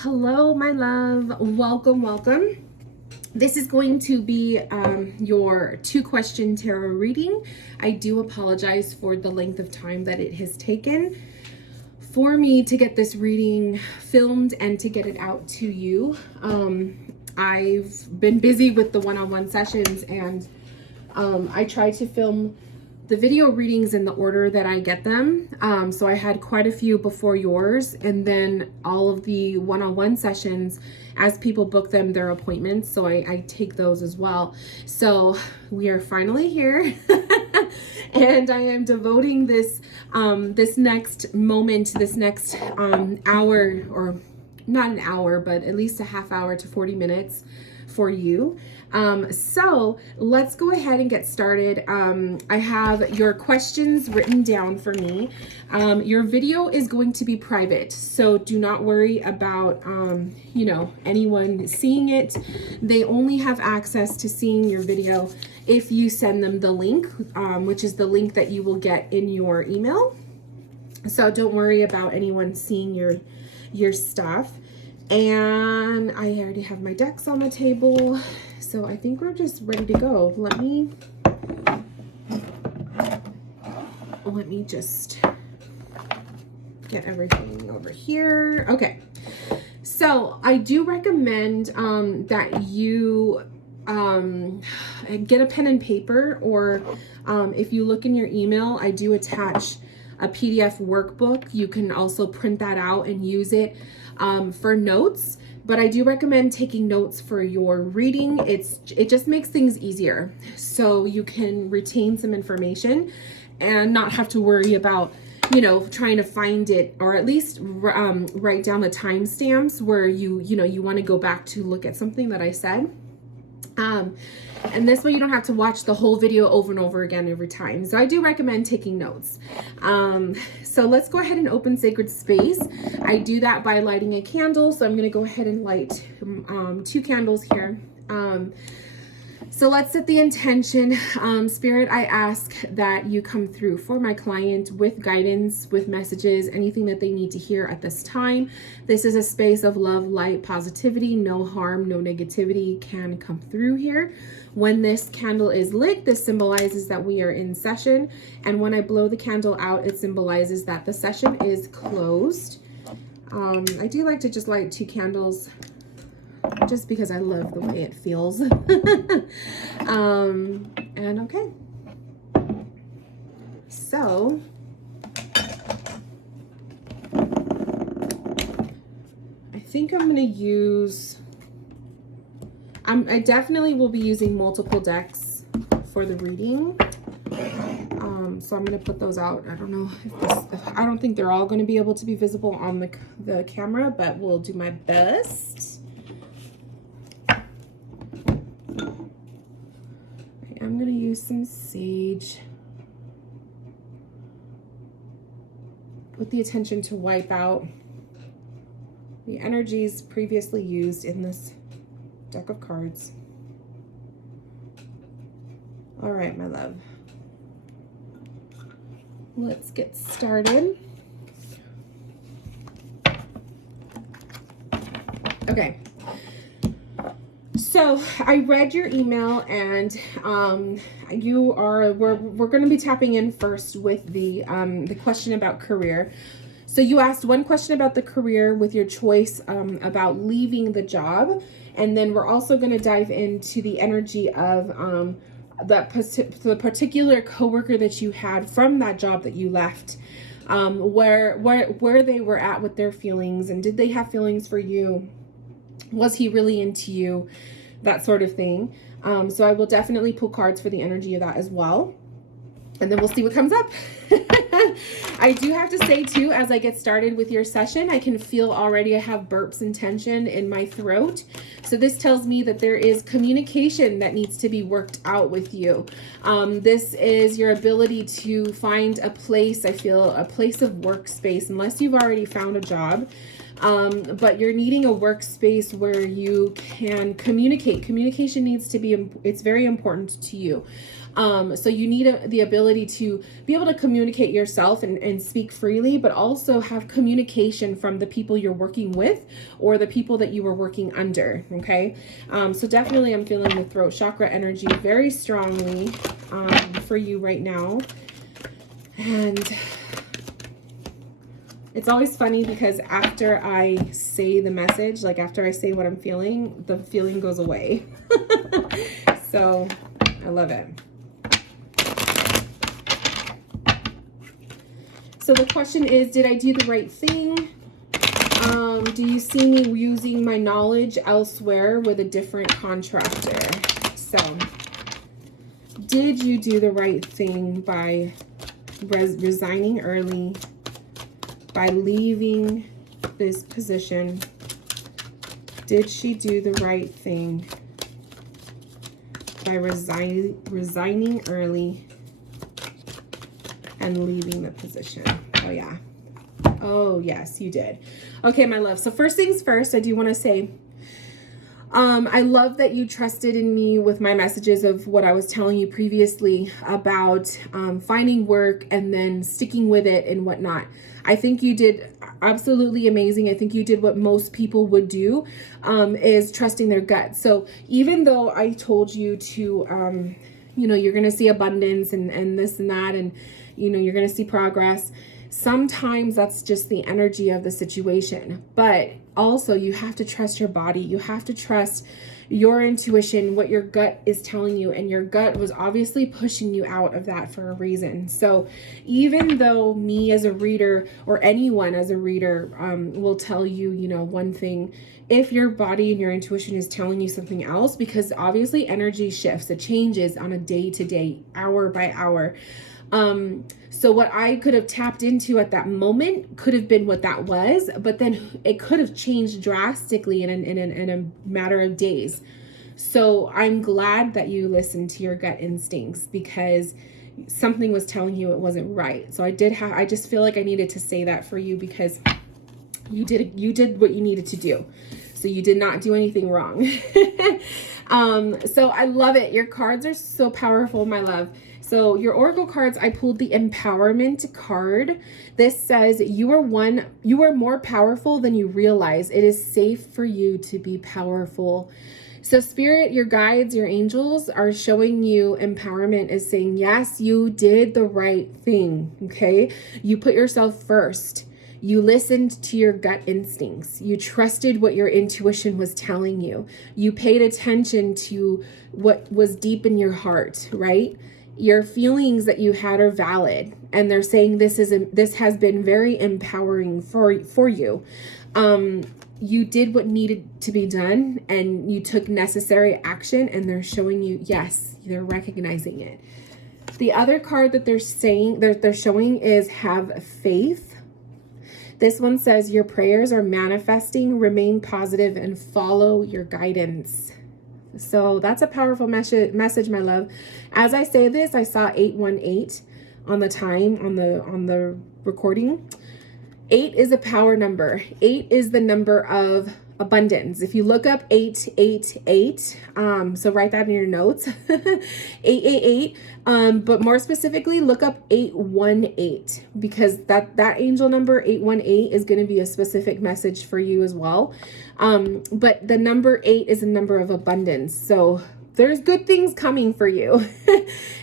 Hello, my love. Welcome, welcome. This is going to be your 2-question tarot reading. I do apologize for the length of time that it has taken for me to get this reading filmed and to get it out to you. I've been busy with the one-on-one sessions, and I try to film the video readings in the order that I get them. So I had quite a few before yours, and then all of the one-on-one sessions as people book them, their appointments. So I take those as well. So we are finally here. And I am devoting this this next moment, this next hour, or not an hour, but at least a half hour to 40 minutes for you. So let's go ahead and get started. I have your questions written down for me. Your video is going to be private, so do not worry about, anyone seeing it. They only have access to seeing your video if you send them the link, which is the link that you will get in your email. So don't worry about anyone seeing your stuff. And I already have my decks on the table, so I think we're just ready to go. Let me just get everything over here. Okay, so I do recommend that you get a pen and paper, or if you look in your email, I do attach a PDF workbook. You can also print that out and use it for notes, but I do recommend taking notes for your reading. It just makes things easier, so you can retain some information and not have to worry about trying to find it, or at least write down the timestamps where you want to go back to look at something that I said. And this way you don't have to watch the whole video over and over again every time. So I do recommend taking notes. So let's go ahead and open sacred space. I do that by lighting a candle. So I'm going to go ahead and light 2 candles here. So let's set the intention. Spirit, I ask that you come through for my client with guidance, with messages, anything that they need to hear at this time. This is a space of love, light, positivity. No harm, no negativity can come through here. When this candle is lit, this symbolizes that we are in session. And when I blow the candle out, it symbolizes that the session is closed. I do like to just light 2 candles just because I love the way it feels. And okay. So I think I'm going to use, I definitely will be using multiple decks for the reading. So I'm going to put those out. I don't know I don't think they're all going to be able to be visible on the camera, but we'll do my best. I'm going to use some sage with the intention to wipe out the energies previously used in this deck of cards. All right, my love. Let's get started. Okay. So I read your email, and we're going to be tapping in first with the question about career. So you asked one question about the career with your choice about leaving the job, and then we're also going to dive into the energy of the particular coworker that you had from that job that you left, where they were at with their feelings, and did they have feelings for you? Was he really into you? That sort of thing. So I will definitely pull cards for the energy of that as well. And then we'll see what comes up. I do have to say too, as I get started with your session, I can feel already I have burps and tension in my throat. So this tells me that there is communication that needs to be worked out with you. This is your ability to find a place, I feel, a place of workspace, unless you've already found a job. But you're needing a workspace where you can communicate. Communication needs to be, it's very important to you. So you need the ability to be able to communicate yourself and speak freely, but also have communication from the people you're working with or the people that you were working under. Okay. So definitely I'm feeling the throat chakra energy very strongly for you right now. And it's always funny because after I say the message, like after I say what I'm feeling, the feeling goes away. So I love it. So the question is, did I do the right thing? Do you see me using my knowledge elsewhere with a different contractor? So did you do the right thing by resigning early, by leaving this position? Did she do the right thing by resigning early and leaving the position? Oh yeah. Oh yes, you did. Okay, my love. So first things first, I do want to say, I love that you trusted in me with my messages of what I was telling you previously about finding work and then sticking with it and whatnot. I think you did absolutely amazing. I think you did what most people would do, is trusting their gut. So even though I told you to, you know, you're going to see abundance and this and that, and, you know, you're going to see progress, sometimes that's just the energy of the situation. But also you have to trust your body. You have to trust your intuition, what your gut is telling you. And your gut was obviously pushing you out of that for a reason. So even though me as a reader or anyone as a reader will tell you, you know, one thing, if your body and your intuition is telling you something else, because obviously energy shifts, it changes on a day to day, hour by hour. So what I could have tapped into at that moment could have been what that was, but then it could have changed drastically in a matter of days. So I'm glad that you listened to your gut instincts, because something was telling you it wasn't right. So I just feel like I needed to say that for you, because you did what you needed to do. So you did not do anything wrong. So I love it. Your cards are so powerful, my love. So your oracle cards, I pulled the empowerment card. This says you are more powerful than you realize. It is safe for you to be powerful. So spirit, your guides, your angels are showing you empowerment, is saying, yes, you did the right thing. Okay. You put yourself first. You listened to your gut instincts. You trusted what your intuition was telling you. You paid attention to what was deep in your heart, right? Your feelings that you had are valid, and they're saying this has been very empowering for you. You did what needed to be done, and you took necessary action, and they're showing you, yes, they're recognizing it. The other card that they're showing is have faith. This one says your prayers are manifesting, remain positive, and follow your guidance. So that's a powerful message, my love. As I say this, I saw 818 on the recording. 8 is a power number. 8 is the number of abundance. If you look up 888, so write that in your notes, 888, but more specifically, look up 818, because that angel number 818 is going to be a specific message for you as well. But the number 8 is a number of abundance. So there's good things coming for you.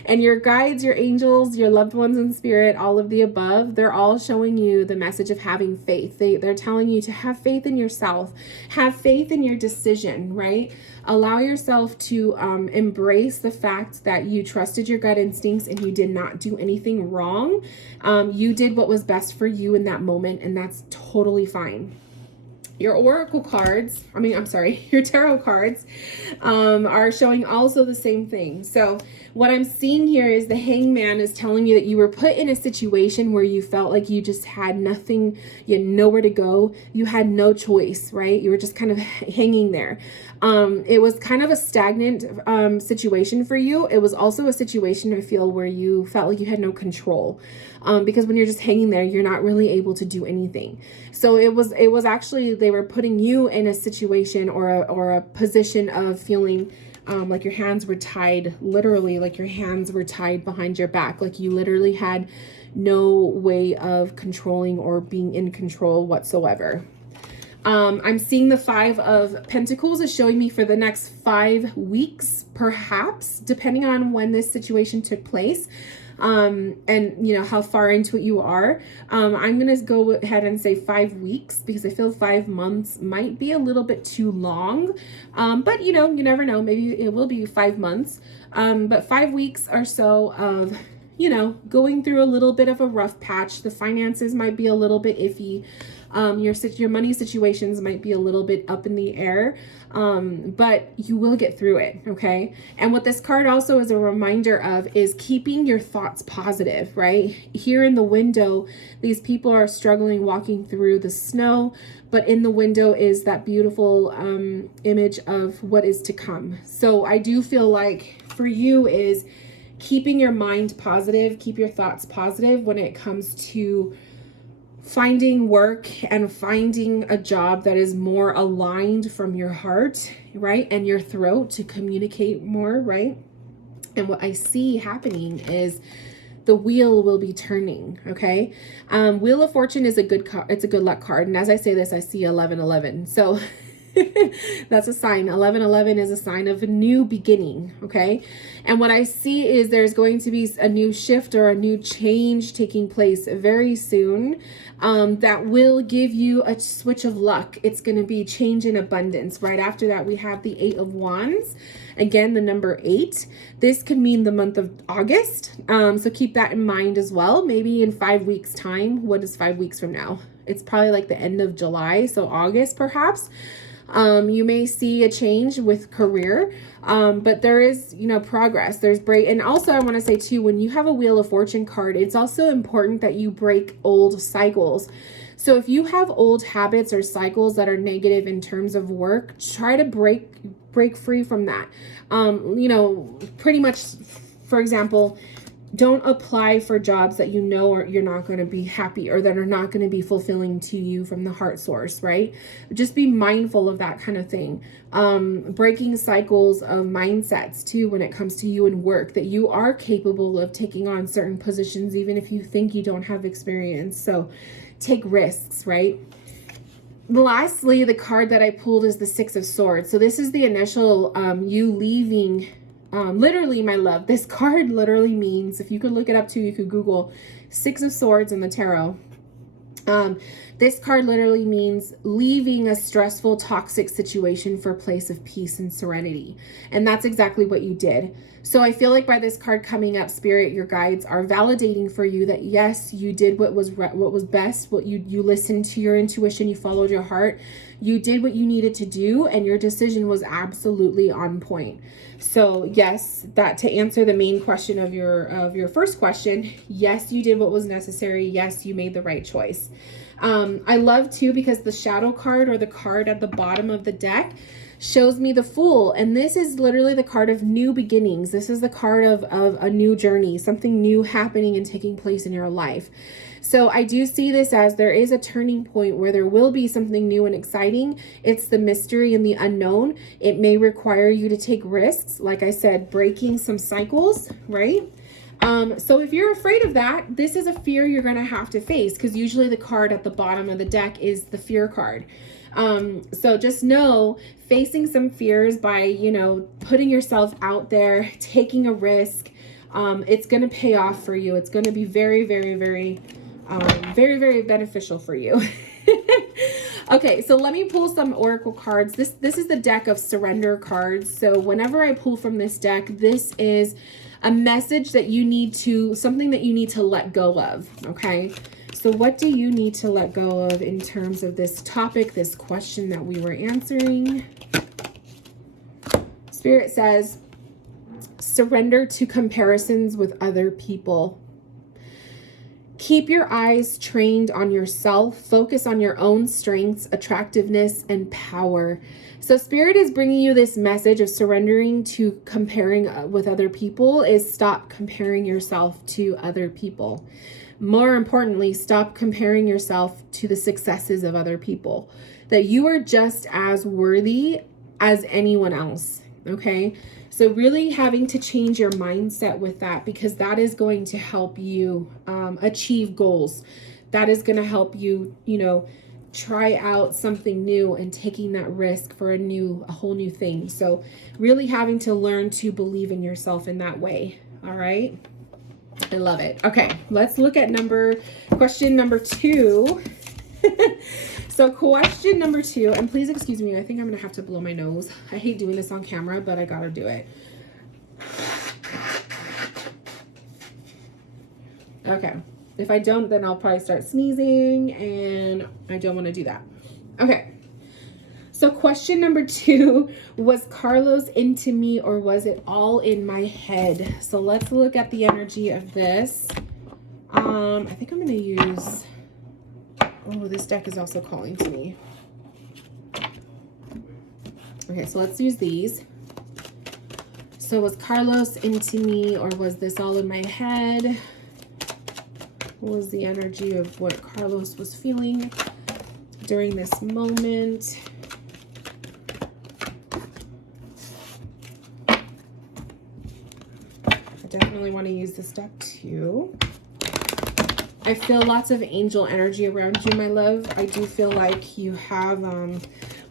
And your guides, your angels, your loved ones in spirit, all of the above, they're all showing you the message of having faith. They're telling you to have faith in yourself, have faith in your decision, right? Allow yourself to embrace the fact that you trusted your gut instincts and you did not do anything wrong. You did what was best for you in that moment, and that's totally fine. Your oracle cards, your tarot cards are showing also the same thing. So what I'm seeing here is the Hangman is telling you that you were put in a situation where you felt like you just had nothing, you had nowhere to go. You had no choice, right? You were just kind of hanging there. It was kind of a stagnant situation for you. It was also a situation, I feel, where you felt like you had no control. Because when you're just hanging there, you're not really able to do anything. So it was actually, they were putting you in a situation or a position of feeling like your hands were tied, literally, like your hands were tied behind your back, like you literally had no way of controlling or being in control whatsoever. I'm seeing the 5 of Pentacles is showing me for the next 5 weeks, perhaps, depending on when this situation took place. And you know, how far into it you are. I'm going to go ahead and say 5 weeks because I feel 5 months might be a little bit too long. But you know, you never know, maybe it will be 5 months. But 5 weeks or so of, you know, going through a little bit of a rough patch. The finances might be a little bit iffy. Your money situations might be a little bit up in the air, but you will get through it, okay? And what this card also is a reminder of is keeping your thoughts positive, right? Here in the window, these people are struggling walking through the snow, but in the window is that beautiful image of what is to come. So I do feel like for you is keeping your mind positive, keep your thoughts positive when it comes to finding work and finding a job that is more aligned from your heart, right? And your throat to communicate more, right? And what I see happening is the wheel will be turning, okay? Wheel of Fortune is a good card. It's a good luck card. And as I say this, I see 1111. So that's a sign. 1111 is a sign of a new beginning, okay? And what I see is there's going to be a new shift or a new change taking place very soon that will give you a switch of luck. It's going to be change in abundance. Right after that, we have the 8 of Wands. Again, the number 8. This could mean the month of August. So keep that in mind as well. Maybe in 5 weeks time. What is 5 weeks from now? It's probably like the end of July. So August perhaps. You may see a change with career, but there is, you know, progress. There's break. And also I want to say too, when you have a Wheel of Fortune card, it's also important that you break old cycles. So if you have old habits or cycles that are negative in terms of work, try to break free from that. You know, pretty much, for example, don't apply for jobs that you know or you're not going to be happy or that are not going to be fulfilling to you from the heart source, right? Just be mindful of that kind of thing. Breaking cycles of mindsets too when it comes to you and work, that you are capable of taking on certain positions even if you think you don't have experience. So take risks, right? Lastly, the card that I pulled is the 6 of Swords. So this is the initial you leaving. Literally, my love, this card literally means, if you could look it up too, you could Google 6 of Swords in the tarot. This card literally means leaving a stressful, toxic situation for a place of peace and serenity. And that's exactly what you did. So I feel like by this card coming up, Spirit, your guides are validating for you that yes, you did what was best, what you listened to your intuition, you followed your heart, you did what you needed to do, and your decision was absolutely on point. So yes, that to answer the main question of your first question, yes, you did what was necessary. Yes, you made the right choice. I love too, because the shadow card or the card at the bottom of the deck shows me the Fool. And this is literally the card of new beginnings. This is the card of a new journey, something new happening and taking place in your life. So I do see this as there is a turning point where there will be something new and exciting. It's the mystery and the unknown. It may require you to take risks. Like I said, breaking some cycles, right? So if you're afraid of that, this is a fear you're going to have to face, because usually the card at the bottom of the deck is the fear card. So just know, facing some fears by, you know, putting yourself out there, taking a risk, it's going to pay off for you. It's going to be very, very, very, very, very beneficial for you. Okay, so let me pull some oracle cards. This is the deck of surrender cards. So whenever I pull from this deck, this is a message that you need to, something that you need to let go of, okay? So what do you need to let go of in terms of this topic, this question that we were answering? Spirit says, surrender to comparisons with other people. Keep your eyes trained on yourself. Focus on your own strengths, attractiveness, and power. So Spirit is bringing you this message of surrendering to comparing with other people is stop comparing yourself to other people. More importantly, stop comparing yourself to the successes of other people. That you are just as worthy as anyone else. Okay. So really having to change your mindset with that, because that is going to help you achieve goals. That is going to help you, you know, try out something new and taking that risk for a whole new thing. So really having to learn to believe in yourself in that way. All right. I love it. Okay. Let's look at question number 2. So question number 2, and please excuse me, I think I'm going to have to blow my nose. I hate doing this on camera, but I got to do it. Okay. If I don't, then I'll probably start sneezing, and I don't want to do that. Okay. So question number 2, was Carlos into me or was it all in my head? So let's look at the energy of this. I think I'm going to use, oh, this deck is also calling to me. Okay, so let's use these. So was Carlos into me or was this all in my head? What was the energy of what Carlos was feeling during this moment? I definitely want to use this deck too. I feel lots of angel energy around you, my love. I do feel like you have,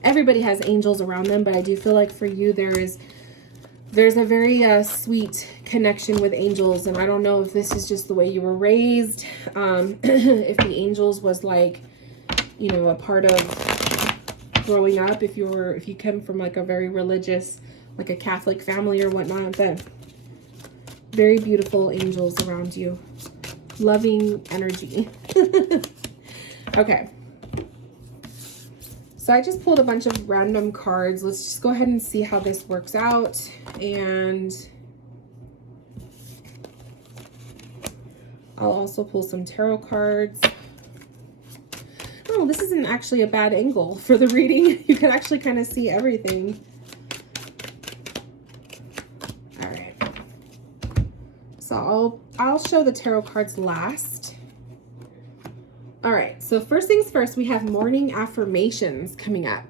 everybody has angels around them, but I do feel like for you there's a very sweet connection with angels, and I don't know if this is just the way you were raised, if the angels was like, you know, a part of growing up, if you come from like a very religious, like a Catholic family or whatnot, that very beautiful angels around you. Loving energy. Okay. So I just pulled a bunch of random cards. Let's just go ahead and see how this works out. And I'll also pull some tarot cards. Oh, this isn't actually a bad angle for the reading. You can actually kind of see everything. All right. So I'll show the tarot cards last. All right, so first things first, we have morning affirmations coming up.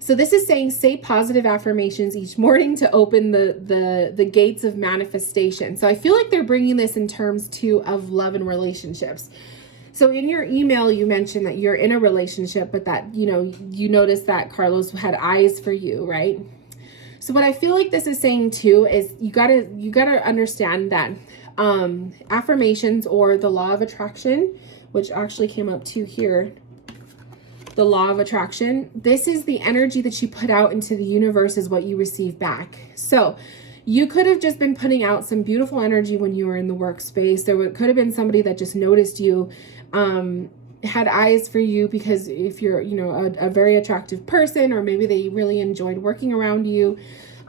So this is saying, say positive affirmations each morning to open the gates of manifestation. So I feel like they're bringing this in terms too of love and relationships. So in your email, you mentioned that you're in a relationship, but that, you know, you noticed that Carlos had eyes for you, right? So what I feel like this is saying too is you gotta understand that affirmations, or the law of attraction, which actually came up too here, the law of attraction, this is the energy that you put out into the universe is what you receive back. So you could have just been putting out some beautiful energy when you were in the workspace. There could have been somebody that just noticed you, had eyes for you because if you're, you know, a very attractive person, or maybe they really enjoyed working around you,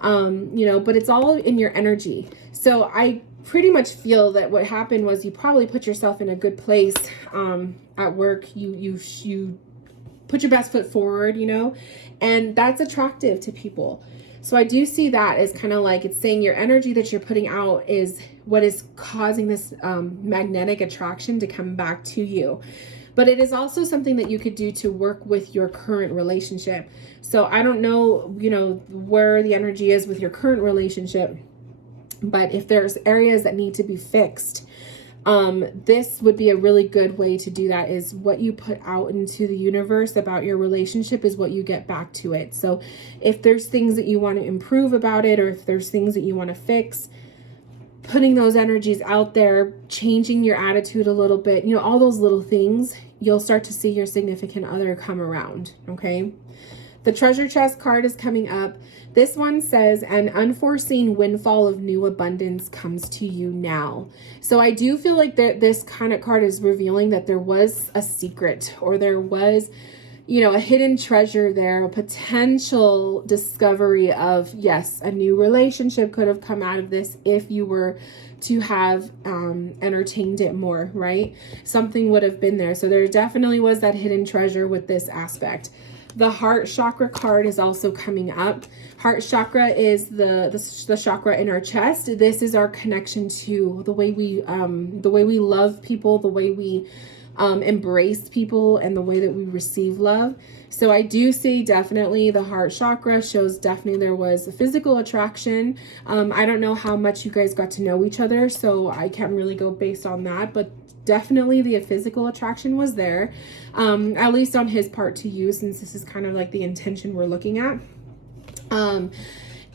you know, but it's all in your energy. So I pretty much feel that what happened was you probably put yourself in a good place at work. You put your best foot forward, you know, and that's attractive to people. So I do see that as kind of like, it's saying your energy that you're putting out is what is causing this magnetic attraction to come back to you. But it is also something that you could do to work with your current relationship. So I don't know, you know, where the energy is with your current relationship, but if there's areas that need to be fixed, this would be a really good way to do that. Is what you put out into the universe about your relationship is what you get back to it. So if there's things that you want to improve about it, or if there's things that you want to fix, putting those energies out there, changing your attitude a little bit, you know, all those little things, you'll start to see your significant other come around. Okay. The treasure chest card is coming up. This one says, an unforeseen windfall of new abundance comes to you now. So I do feel like this kind of card is revealing that there was a secret, or there was, you know, a hidden treasure there, a potential discovery of, yes, a new relationship could have come out of this if you were to have entertained it more, right? Something would have been there. So there definitely was that hidden treasure with this aspect. The heart chakra card is also coming up. Heart chakra is the chakra in our chest. This is our connection to the way we love people, the way we embrace people and the way that we receive love. So I do see definitely the heart chakra shows definitely there was a physical attraction. I don't know how much you guys got to know each other, so I can't really go based on that, but definitely the physical attraction was there, at least on his part to you, since this is kind of like the intention we're looking at.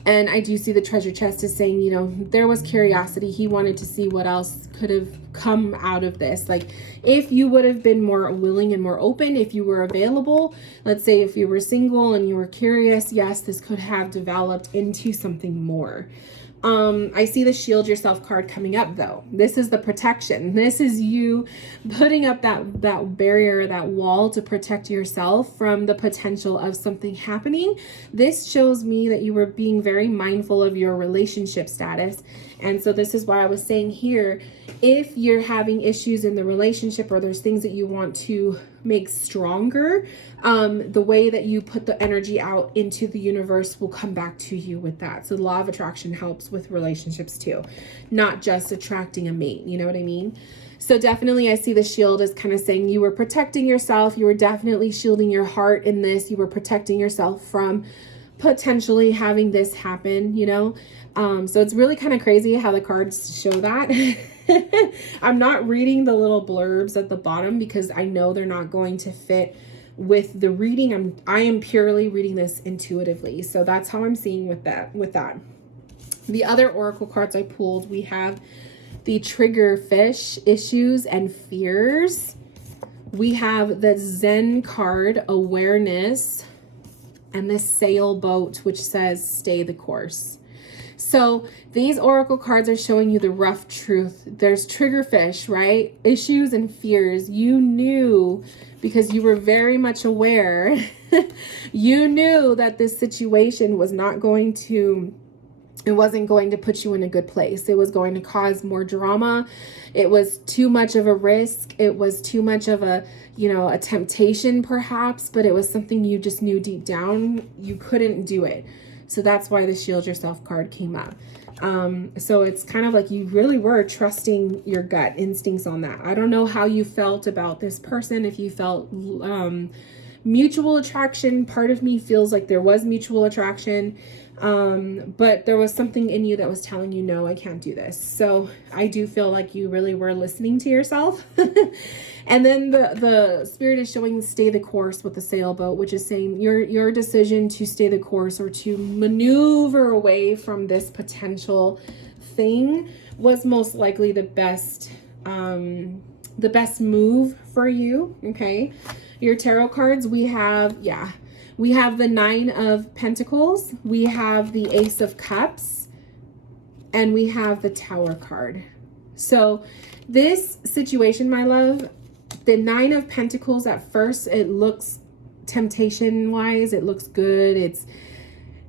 And I do see the treasure chest is saying, you know, there was curiosity. He wanted to see what else could have come out of this. Like, if you would have been more willing and more open, if you were available, let's say if you were single and you were curious, yes, this could have developed into something more. I see the shield yourself card coming up though. This is the protection. This is you putting up that barrier, that wall to protect yourself from the potential of something happening. This shows me that you were being very mindful of your relationship status. And so this is why I was saying here, if you're having issues in the relationship or there's things that you want to make stronger, the way that you put the energy out into the universe will come back to you with that. So the law of attraction helps with relationships too, not just attracting a mate. You know what I mean? So definitely I see the shield as kind of saying you were protecting yourself. You were definitely shielding your heart in this. You were protecting yourself from potentially having this happen, you know? So it's really kind of crazy how the cards show that. I'm not reading the little blurbs at the bottom because I know they're not going to fit with the reading. I am purely reading this intuitively. So that's how I'm seeing with that. The other oracle cards I pulled, we have the trigger fish, issues and fears. We have the Zen card, awareness, and this sailboat, which says stay the course. So these oracle cards are showing you the rough truth. There's trigger fish, right? Issues and fears. You knew, because you were very much aware, you knew that this situation was not going to, it wasn't going to put you in a good place. It was going to cause more drama. It was too much of a risk. It was too much of a, you know, a temptation perhaps, but it was something you just knew deep down you couldn't do it. So that's why the shield yourself card came up. So it's kind of like you really were trusting your gut instincts on that. I don't know how you felt about this person. If you felt mutual attraction, part of me feels like there was mutual attraction. But there was something in you that was telling you, no, I can't do this. So I do feel like you really were listening to yourself. And then the spirit is showing stay the course with the sailboat, which is saying your decision to stay the course or to maneuver away from this potential thing was most likely the best move for you. Okay. Your tarot cards, we have the 9 of Pentacles, we have the Ace of Cups, and we have the Tower card. So this situation, my love, the 9 of Pentacles, at first it looks temptation wise, it looks good.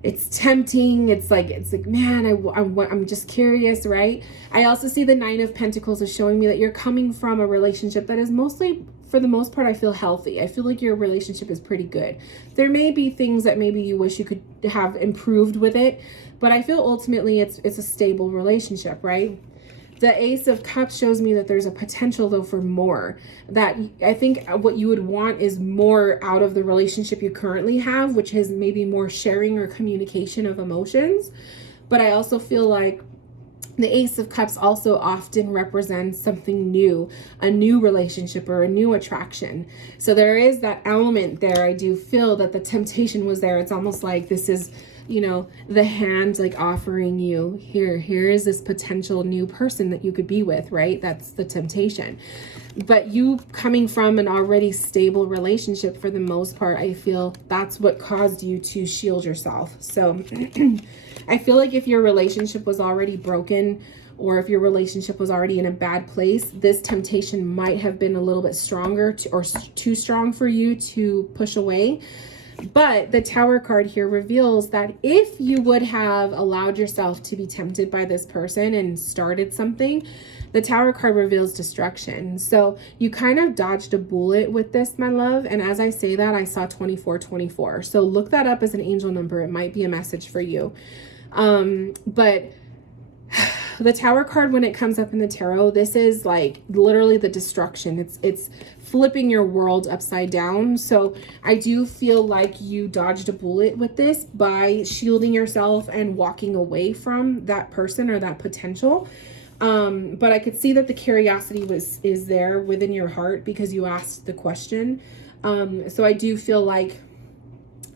It's tempting. It's like, man, I'm just curious, right? I also see the 9 of Pentacles is showing me that you're coming from a relationship that is mostly, for the most part, I feel healthy. I feel like your relationship is pretty good. There may be things that maybe you wish you could have improved with it, but I feel ultimately it's a stable relationship, right? The Ace of Cups shows me that there's a potential though for more. That I think what you would want is more out of the relationship you currently have, which is maybe more sharing or communication of emotions. But I also feel like the Ace of Cups also often represents something new, a new relationship or a new attraction. So there is that element there. I do feel that the temptation was there. It's almost like this is, you know, the hand like offering you, here is this potential new person that you could be with, right? That's the temptation. But you coming from an already stable relationship for the most part, I feel that's what caused you to shield yourself. So I feel like if your relationship was already broken, or if your relationship was already in a bad place, this temptation might have been a little bit stronger or too strong for you to push away. But the Tower card here reveals that if you would have allowed yourself to be tempted by this person and started something, the Tower card reveals destruction. So you kind of dodged a bullet with this, my love. And as I say that, I saw 2424. So look that up as an angel number. It might be a message for you. But the Tower card, when it comes up in the tarot, this is like literally the destruction. It's flipping your world upside down. So I do feel like you dodged a bullet with this by shielding yourself and walking away from that person or that potential. But I could see that the curiosity is there within your heart because you asked the question. So I do feel like,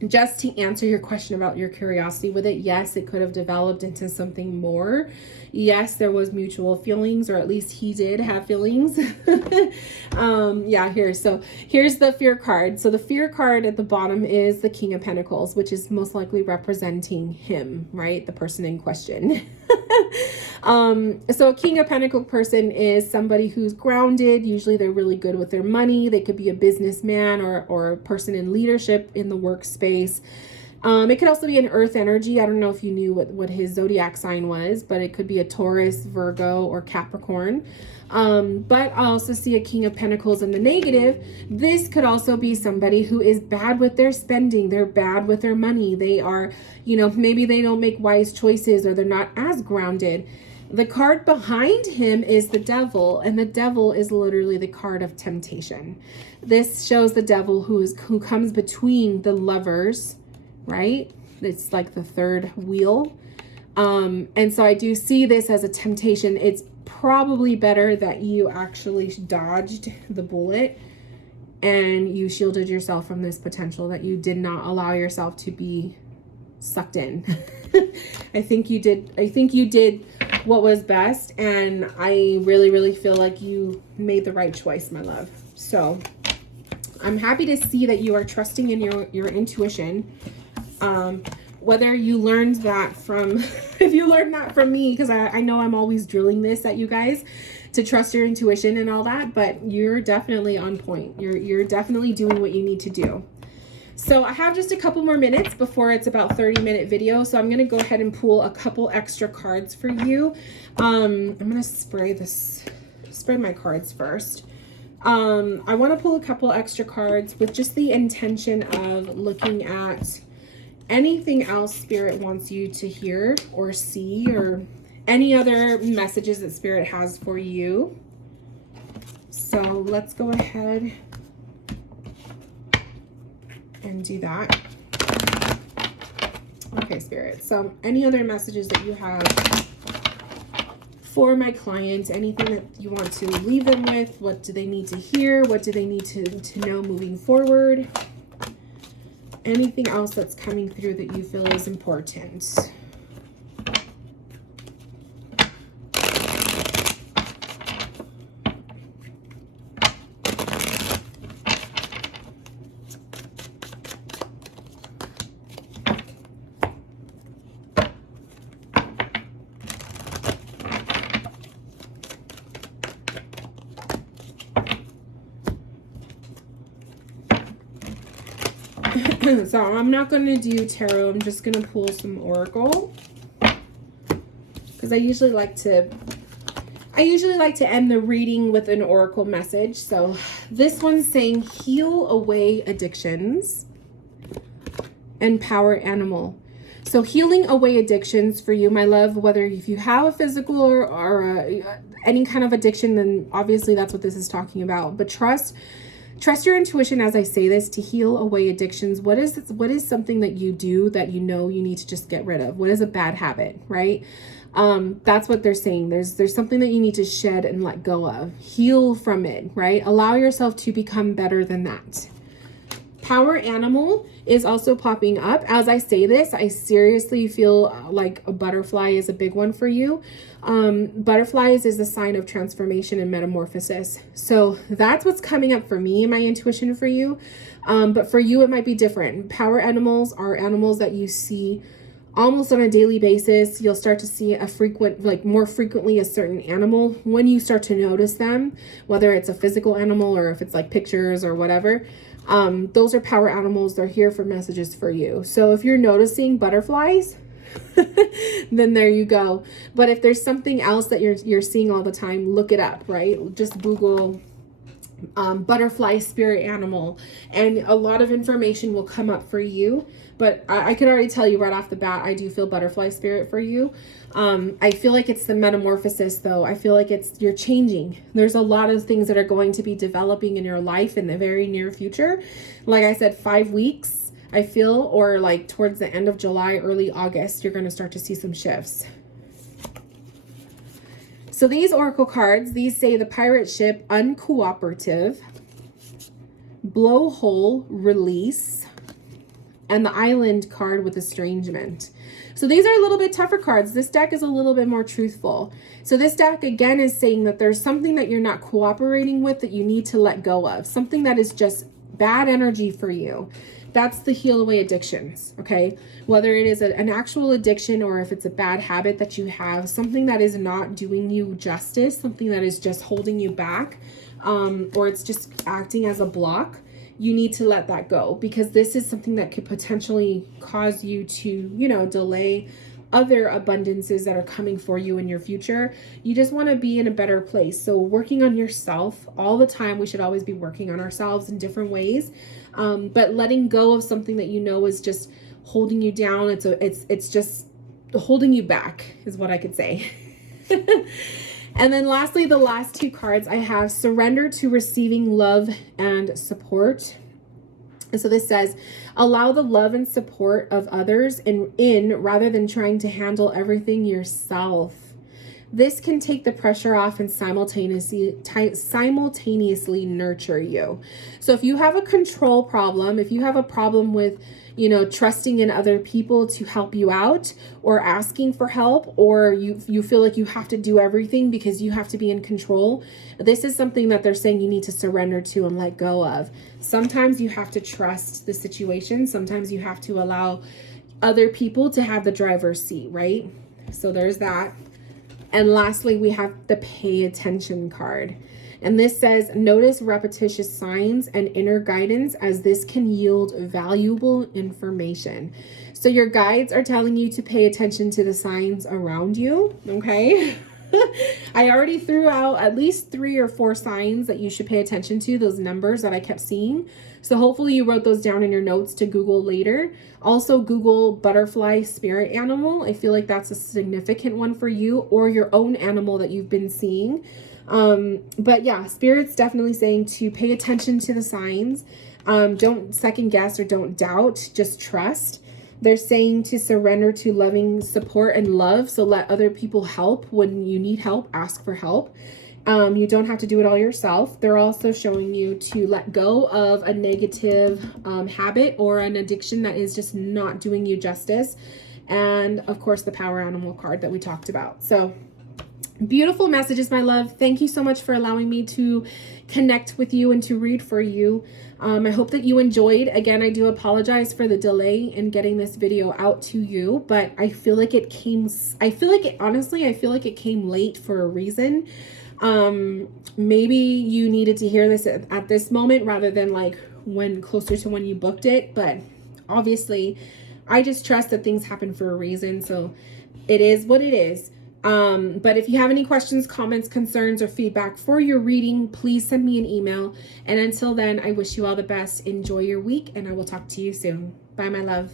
just to answer your question about your curiosity with it, yes, it could have developed into something more. Yes, there was mutual feelings, or at least he did have feelings. Yeah, so here's the Fear card. So the Fear card at the bottom is the King of Pentacles, which is most likely representing him, right? The person in question. So a King of Pentacles person is somebody who's grounded. Usually they're really good with their money. They could be a businessman or a person in leadership in the workspace. It could also be an earth energy. I don't know if you knew what his zodiac sign was, but it could be a Taurus, Virgo, or Capricorn. But I also see a King of Pentacles in the negative. This could also be somebody who is bad with their spending. They're bad with their money. They are, maybe they don't make wise choices, or they're not as grounded. The card behind him is the Devil, and the Devil is literally the card of temptation. This shows the Devil who comes between the lovers, right? It's like the third wheel. And so I do see this as a temptation. It's probably better that you actually dodged the bullet and you shielded yourself from this potential, that you did not allow yourself to be sucked in. I think you did what was best, and I really, really feel like you made the right choice, my love. So I'm happy to see that you are trusting in your intuition. Whether you learned that from, if you learned that from me, because I know I'm always drilling this at you guys to trust your intuition and all that, but you're definitely on point. You're definitely doing what you need to do. So I have just a couple more minutes before it's about 30-minute video. So I'm going to go ahead and pull a couple extra cards for you. I'm going to spray my cards first. I want to pull a couple extra cards with just the intention of looking at anything else Spirit wants you to hear or see, or any other messages that Spirit has for you. So let's go ahead and do that. Okay, Spirit. So any other messages that you have for my client, anything that you want to leave them with, what do they need to hear? What do they need to know moving forward? Anything else that's coming through that you feel is important. So I'm not going to do tarot. I'm just going to pull some oracle, because I usually like to end the reading with an oracle message. So this one's saying heal away addictions, empower animal. So healing away addictions for you, my love, whether if you have a physical or any kind of addiction, then obviously that's what this is talking about. But trust your intuition as I say this, to heal away addictions. What is something that you do that you know you need to just get rid of? What is a bad habit, right? That's what they're saying. There's something that you need to shed and let go of. Heal from it, right? Allow yourself to become better than that. Power animal is also popping up. As I say this, I seriously feel like a butterfly is a big one for you. Butterflies is a sign of transformation and metamorphosis. So that's what's coming up for me, my intuition for you. But for you, it might be different. Power animals are animals that you see almost on a daily basis. You'll start to see more frequently a certain animal when you start to notice them, whether it's a physical animal or if it's like pictures or whatever. Those are power animals. They're here for messages for you. So if you're noticing butterflies, then there you go. But if there's something else that you're seeing all the time, look it up, right? Just Google butterfly spirit animal, and a lot of information will come up for you. But I can already tell you right off the bat, I do feel butterfly spirit for you. I feel like it's the metamorphosis though. I feel like you're changing. There's a lot of things that are going to be developing in your life in the very near future. Like I said, 5 weeks, I feel, or like towards the end of July, early August, you're going to start to see some shifts. So these oracle cards, these say the pirate ship, uncooperative, blowhole, release, and the island card with estrangement. So these are a little bit tougher cards. This deck is a little bit more truthful. So this deck again is saying that there's something that you're not cooperating with that you need to let go of. Something that is just bad energy for you. That's the heal away addictions, okay? Whether it is an actual addiction or if it's a bad habit that you have, something that is not doing you justice, something that is just holding you back, or it's just acting as a block, you need to let that go, because this is something that could potentially cause you to, you know, delay other abundances that are coming for you in your future. You just want to be in a better place. So working on yourself all the time, we should always be working on ourselves in different ways. But letting go of something that you know is just holding you down. It's just holding you back is what I could say. And then lastly, the last two cards I have, surrender to receiving love and support. And so this says, allow the love and support of others in rather than trying to handle everything yourself. This can take the pressure off and simultaneously nurture you. So if you have a control problem, if you have a problem with, you know, trusting in other people to help you out, or asking for help, or you feel like you have to do everything because you have to be in control, this is something that they're saying you need to surrender to and let go of. Sometimes you have to trust the situation. Sometimes you have to allow other people to have the driver's seat, right? So there's that. And lastly, we have the pay attention card. And this says, notice repetitious signs and inner guidance, as this can yield valuable information. So your guides are telling you to pay attention to the signs around you, okay? I already threw out at least 3 or 4 signs that you should pay attention to, those numbers that I kept seeing. So hopefully you wrote those down in your notes to Google later. Also Google butterfly spirit animal. I feel like that's a significant one for you, or your own animal that you've been seeing. But yeah, Spirit's definitely saying to pay attention to the signs. Don't second guess or don't doubt, just trust. They're saying to surrender to loving support and love. So let other people help when you need help, ask for help. You don't have to do it all yourself. They're also showing you to let go of a negative habit or an addiction that is just not doing you justice. And of course, the power animal card that we talked about. So beautiful messages, my love. Thank you so much for allowing me to connect with you and to read for you. I hope that you enjoyed. Again, I do apologize for the delay in getting this video out to you, but I feel like it came late for a reason. Maybe you needed to hear this at this moment rather than like when closer to when you booked it, but obviously I just trust that things happen for a reason. So it is what it is. But if you have any questions, comments, concerns, or feedback for your reading, please send me an email. And until then, I wish you all the best. Enjoy your week, and I will talk to you soon. Bye, my love.